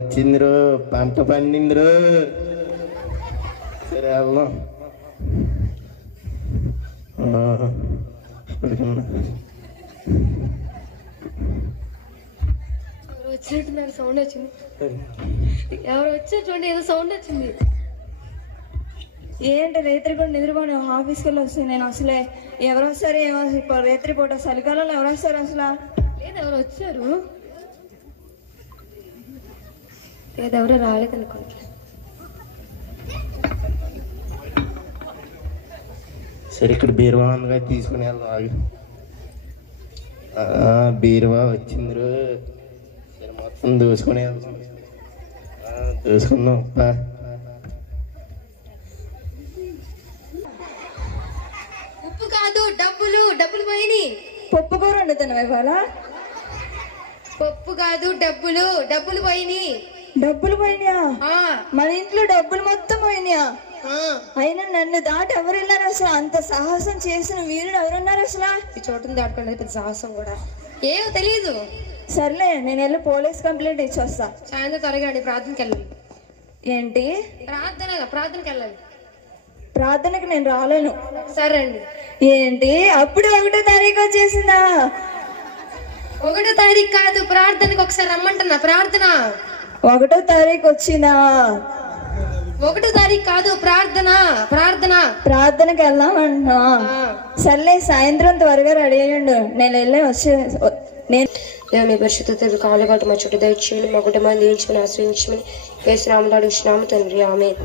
వచ్చిందిరో పంట పండిందిరో. సరే వెళ్దాం. వచ్చినట్టున్నారు, సౌండ్ వచ్చింది. ఎవరు వచ్చారు చూడండి, ఏదో సౌండ్ వచ్చింది. ఏంటి రేత్రి కూడా నిద్రపోయి ఆఫీస్కి వెళ్ళి వస్తుంది. నేను అసలే ఎవరు వస్తారు ఏమో రేత్రి పూట చలికాలంలో ఎవరు వస్తారు అసలు? లేదు, ఎవరు వచ్చారు, ఏదెవరో రాలేదు అనుకుంటా. సరే ఇక్కడ బీరువా ఉందిగా తీసుకుని వెళ్దాం. ఆగి బీరువా వచ్చిందిరో. సరే మొత్తం దోసుకొని వెళ్దాం. దోసుకుందాం. ఉప్పు కాదు, డబ్బులు. డబ్బులు పోయినాయి. పప్పు కూర వండుతున్నావు ఇవాళ? పప్పు కాదు, డబ్బులు. డబ్బులు పోయినాయి. డబ్బులు పోయినాయా? మన ఇంట్లో డబ్బులు మొత్తం పోయినాయా? అయినా నన్ను దాటి ఎవరు వెళ్ళారు అసలు? అంత సాహసం చేసిన వీరుడు ఎవరున్నారు అసలు? ఈ చోటుని దాటుకునేది పెద్ద సాహసం కూడా. ఏమో తెలియదు. సర్లే, నేను వెళ్ళి పోలీస్ కంప్లైంట్ ఇచ్చి వస్తా. సాయంత్రం త్వరగా అండి, ప్రార్థనకి వెళ్ళాలి. ఏంటి ప్రార్థనకి వెళ్ళాలి. ప్రార్థనకి నేను రాలేను. సరే అండి. ఏంటి అప్పుడు 1వ తారీఖు వచ్చేసిందా? 1వ తారీఖు కాదు, ప్రార్థనకి ఒకసారి రమ్మంటున్నా. 1వ తారీఖు వచ్చిందా? 1వ తారీఖు కాదు, ప్రార్థనకి వెళ్దాం అంటున్నా. సర్లే, సాయంత్రం త్వరగా రెడీ అయ్యండు, నేను వెళ్ళి దేవుని పరిశుద్ధతలు కాలపాటు మా చుట్టూ దయచేయండి. మా కుటుంబాన్ని దీవించమని ఆశ్రయించమని యేసు నామములో అడుగుచున్నాము తండ్రి, ఆమేన్.